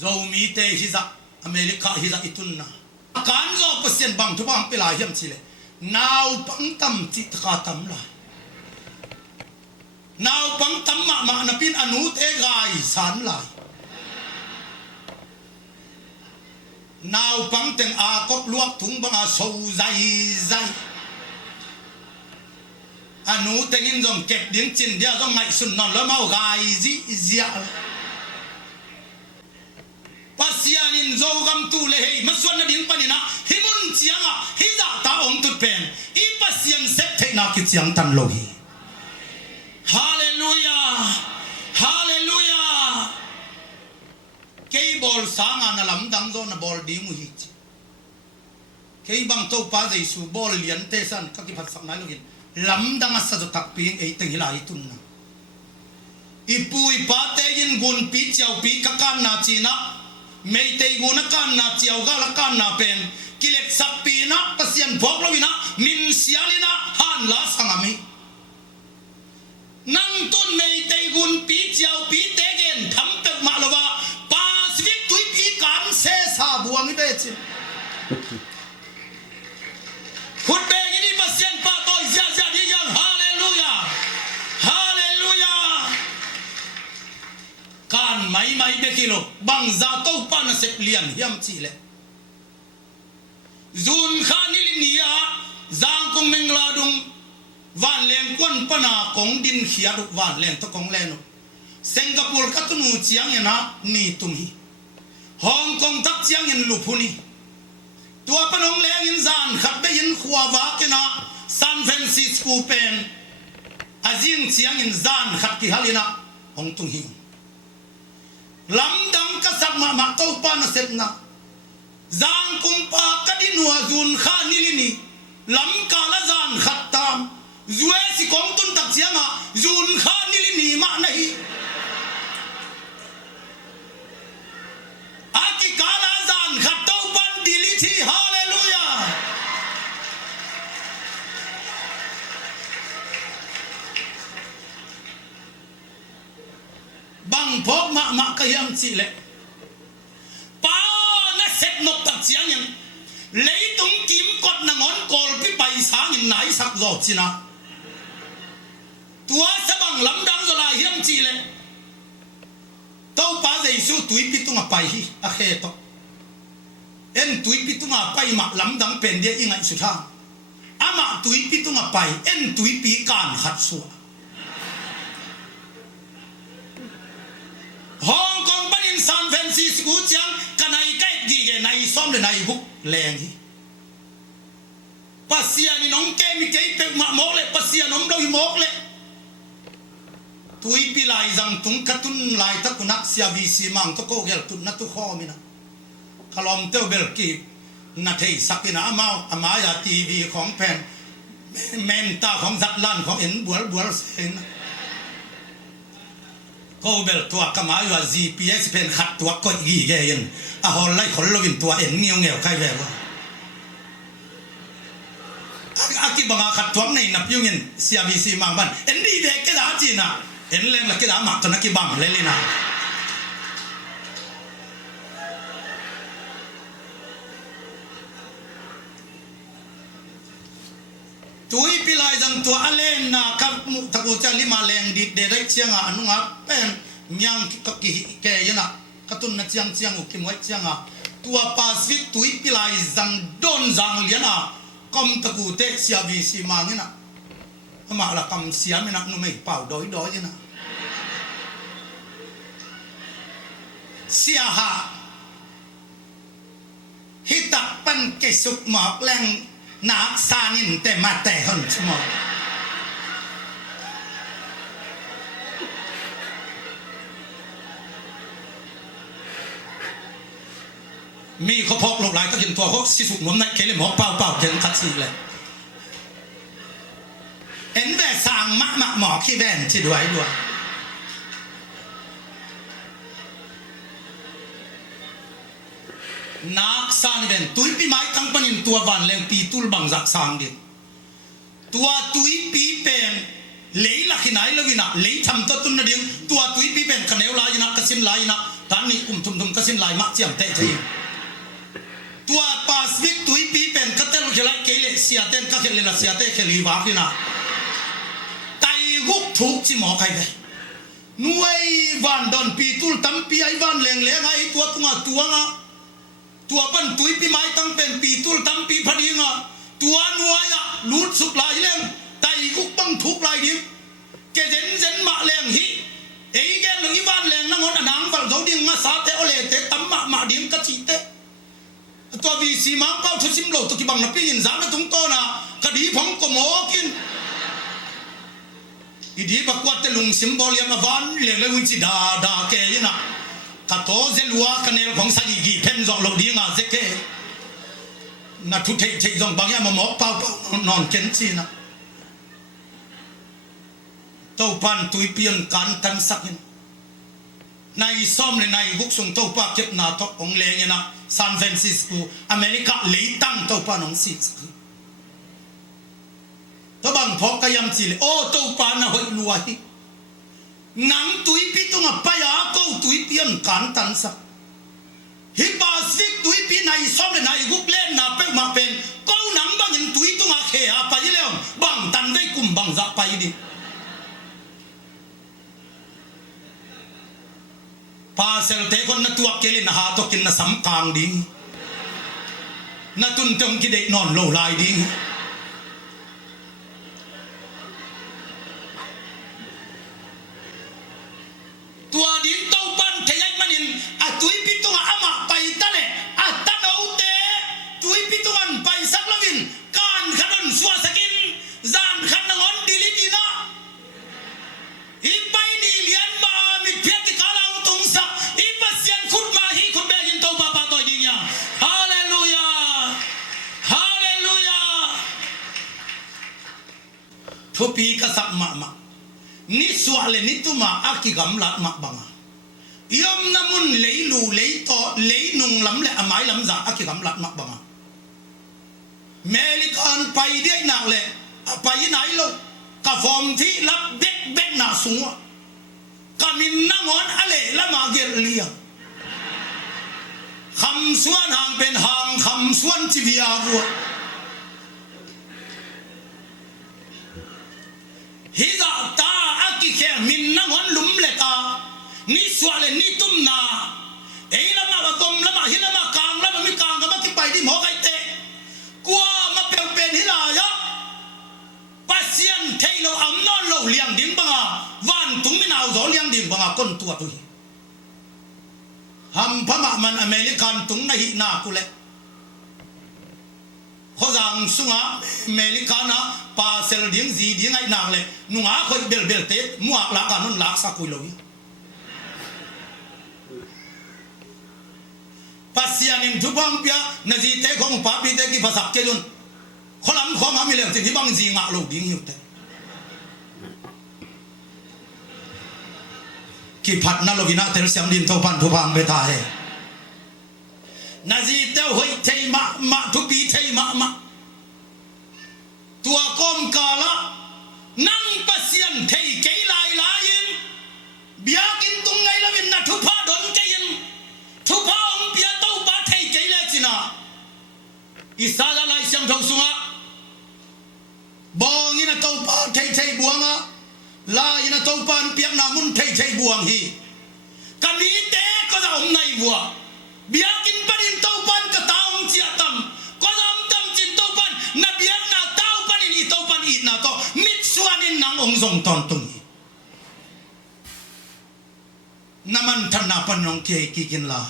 Zomi te hiza America hiza itunna kan zo pasien bang thu bang pila hiam chile now pang tam chi ka tam la now pang tam ma na pin anu te gai san lai now pang teng a kop luak thung bang a so zai anu tengin dòng kẹp điếng chín dia dòng ngại sùn non lo mau gai zia pasianin zo gam tu le hei maswan na ding panina himun chianga hiza ta ong tut pen I pasian set the na ki chiang tan lo hi hallelujah hallelujah kei bol sanga na lam dang zo na bol di mu hi kei bang to pa dei su bol lian te san ka ki phat sak nai lo hin lam dang asa zo tak ping ei teng hilai tun na ipui pa te yin gun pi chau pi ka kan na china mei te guna kan na chiao ga la kan na pen kilek sapi na pasian phok lo wina min sialina han la sangami nang tun mei te gun pi chiao pi te gen tham pe ma lo wa pacific tui pi kan se sa buang be chi khut be ni pasian pa toi sia di yang hallelujah hallelujah kan mai be kilo bang za to pa na sep lian hiam chi le zun khanil nia zang kong meng la dung van leng kwan pa na kong din khia du van leng to kong le no Singapore ka tu nu chiang ya na ni tum hi Hong Kong tak chiang in lu phuni tua panong leng in zan khat be in khwa wa ke na San Francisco pen azing chiang in zan khat ki halina hong tung hi lam dang ka sak ma to pa na sep na zang kung pa ka dinwa zun kha nilini lam ka la zan khat tam zue si kong tun tak chianga zun kha nilini ma nahi aki ka la zan khat to pan diliti hallelujah bang phok ma ka yam chi le pa na set nok tak chiang yang lấy tung kim cột na ngon col pi pai sang in nai sak zo china tua sa bang lam dang zo la hiam chi le to pa dei su tui pi tung a pai hi a khe to en tui pi tung a pai ma lam dang pen dia ingai su tha ama tui pi tung a pai en tui pi kan khat su Hong Kong panin San Francisco chiang kanai kai gi ge nai som le nai buk leng hi pasia ni nong ke mi ke pe ma mo le pasia nom do hi mok le tui pi lai jang tung katun lai ta kunak sia vi si mang to ko gel tun na tu kho mi na khalom te bel ki na thei sakina ama ya TV khong pen men ta khong zat lan khong en bual sen ko bel tua kama yo GPS pen khat tua ko gi ge yen a hol lai khol lovin tua en ngeo kai ve wa aki banga khat tuam nei nap yungin sia vi si mang ban en di de ke da chi na en leng la ke da mak to na ki bang le na tui pilai jang tua alen na kap mu taku cha lima leng di de dai chianga anunga pen myang ki ke yana katun na chiang u ki moi chianga tua pacific tui pilai jang don jang liana kom taku te sia vi si mangina ama la kam sia mena nu mai pau doi na sia ha hitak pan ke suk mak leng nak sanin te mate hon semua mi ko phok lok lai ta kin tua hok si suk nom nai kele mo pau ken khat si le en ve sang ma mo ki ven chi duai nak san ven tui pi mai tang panin tua van leng pi tul bang zak sang din tua tui pi pen lei la khinai lovina lei tham to tun na ding tua tui pi pen khaneu la ina kasim la ina tan ni thum ka sin lai ma chiam te thei tua Pacific tui pi pen ka tel khelai ke le sia ten ka khel la sia te kheli wa kina tai guk thuk chi mo khai ve nuai van don pi tul tam pi ai van leng leng ai tua pan tui pi mai tang pen pi tul tam pi phadinga tua nuai ya lut suk lai leng tai guk bang thuk lai ding ke zen ma leng hi ei gen lu van leng na ngon anang bal do ding ma sa te ole te tam ma ding ka chi te tua vi si mang pau thu sim lo to ki bang na pi in za na tung to na ka di phong ko mo kin idi ba kwat te lung symbol ya ma van leng le win chi da ke ina ka to ze lua kanel khong sa gi pen zo lo ding a ze ke na thu thei zong bang ya ma mo pau non ken chi na tàu pan tui pian kan tan sakin nai som le nai guk sung tàu pa ket na to ong le na San Francisco America le tang tàu pan ong si to bang phok ka yam chi le o tàu pan na hoi luai nang tui pi tung a pa ya ko tui pian kan tan sak hi Pacific tui pi nai som le nai guk le na pe ma pen ko nang bang in tui tung a khe a pa yi le bang tan ve kum bang za pa yi di pasel te kon na tuak kelin na ha to kin na sam kang ding na tun tong ki de non lo lai ding tua din tau pan te yai manin a tui pitung ama pai tale a tanau te tui pitungan pai sak lavin kan khanon suwa sakin zan khan ngon dilidina i pai ni lian ma mi phet ki kala tung sa i pasian khut ma hi khut be yin to ba to ding ya hallelujah thupi ka sak ma ni swale ni tuma akigam lat ma banga yom namun leilu leito leinung lam le amai lam za akigam lat ma banga melikan pai de nak le pai nai lo ka form thi lap bek na sunga kamin nangon ale lama gel lia kham suan hang pen hang kham suan chi bia bu hiza ta aki khe min nangon lum le ta ni swale ni tum na ei lama ba kom lama hi lama kang lama mi kang ka ki pai di mo kai te kwa ma pe pen hi la ya pasian thailo am non lo liang ding banga van tung mi nau zo liang ding banga kon tua tu hi ham phama man American tung na hi na ku le kho jang sunga Americana pa sel ding zi ding ai na le nunga khoi bel te muak la ka non lak sa ku lo hi pasian in thupang pia na zi te khong pa pi te ki phasak ke jun kholam khom ha mi le ti bang zi nga lo ding hi te ki phat na lo vina tel siam din tho pan thu phang be tha he na zi te hoi thei ma thu pi thei ma tua kom kala nang pasian thei ke lai in bia kin tung ngai la vin na thu pha don ke in thu pha ong pia to ba thei ke le china isa la lai siam thong sunga bong ina to pa thei buanga la ina to pan piak na mun thei buang hi kami te ko da om nai bua biakin panin to pan ka taong chia tam ko dam tam chin to pan na biak na tau panin i to pan i na to mit suanin nang ong zong ton tung naman than na pan nong ke ki kin la